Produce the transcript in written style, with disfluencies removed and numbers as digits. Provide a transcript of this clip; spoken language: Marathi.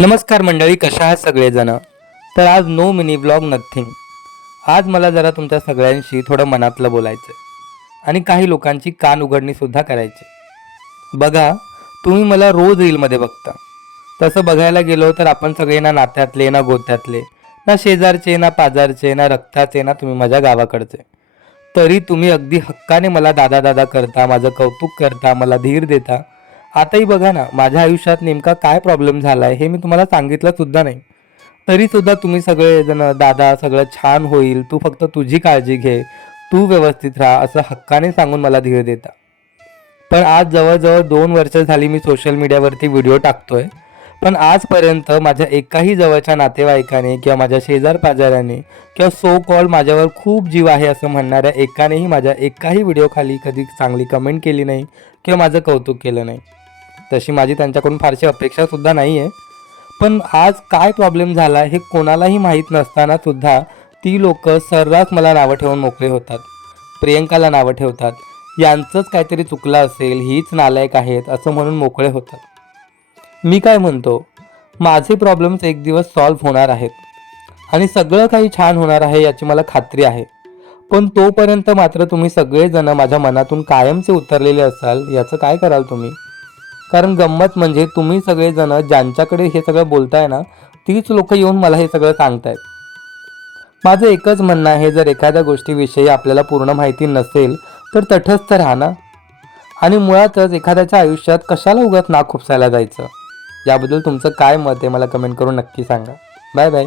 नमस्कार मंडळी, कशा आहात सगळेजण. तर आज नो मिनी ब्लॉग नथिंग. आज मला जरा तुमच्या सगळ्यांशी थोडं मनातलं बोलायचं आहे आणि काही लोकांची कान उघडणीसुद्धा करायची. बघा, तुम्ही मला रोज रीलमध्ये बघता. तसं बघायला गेलो तर आपण सगळे ना नात्यातले, ना गोत्यातले, ना शेजारचे, ना पाजारचे, ना रक्ताचे, ना तुम्ही माझ्या गावाकडचे. तरी तुम्ही अगदी हक्काने मला दादा दादा करता, माझं कौतुक करता, मला धीर देता. आताही बघा ना, माझ्या आयुष्यात नेमका काय प्रॉब्लेम झाला आहे हे मी तुम्हाला सांगितलं सुद्धा नाही. तरीसुद्धा तुम्ही सगळेजण दादा सगळं छान होईल, तू फक्त तुझी काळजी घे, तू व्यवस्थित राहा असं हक्काने सांगून मला धीर देता. पण आज जवळजवळ 2 वर्ष झाली मी सोशल मीडियावरती व्हिडिओ टाकतोय. पण आजपर्यंत माझ्या एकाही जवळच्या नातेवाईकाने किंवा माझ्या शेजार-पाजाराने किंवा सो कॉल माझ्यावर खूप जीव आहे असं म्हणणाऱ्या एकानेही माझ्या एकाही व्हिडिओखाली कधी चांगली कमेंट केली नाही किंवा माझं कौतुक केलं नाही. तशी माझी त्यांच्याकडून फारशी अपेक्षासुद्धा नाही आहे. पण आज काय प्रॉब्लेम झाला हे कोणालाही माहीत नसतानासुद्धा ती लोकं सर्रास मला नावं ठेवून मोकळे होतात. प्रियंकाला नावं ठेवतात, यांचंच काहीतरी चुकलं असेल, हीच नालायक आहेत असं म्हणून मोकळे होतात. मी काय म्हणतो, माझे प्रॉब्लेम्स एक दिवस सॉल्व्ह होणार आहेत आणि सगळं काही छान होणार आहे याची मला खात्री आहे. पण तोपर्यंत मात्र तुम्ही सगळेजण माझ्या मनातून कायमचे उतरलेले असाल याचं काय कराल तुम्ही? कारण गंमत म्हणजे तुम्ही सगळेजण ज्यांच्याकडे हे सगळं बोलताय ना, तीच लोक येऊन मला हे सगळं सांगतायत. माझं एकच म्हणणं आहे, जर एखाद्या गोष्टीविषयी आपल्याला पूर्ण माहिती नसेल तर तटस्थ राहा ना. आणि मुळातच एखाद्याच्या आयुष्यात कशाला उगाच नाक खुपसायला जायचं. याबद्दल तुमचं काय मत आहे मला कमेंट करून नक्की सांगा. Bye bye.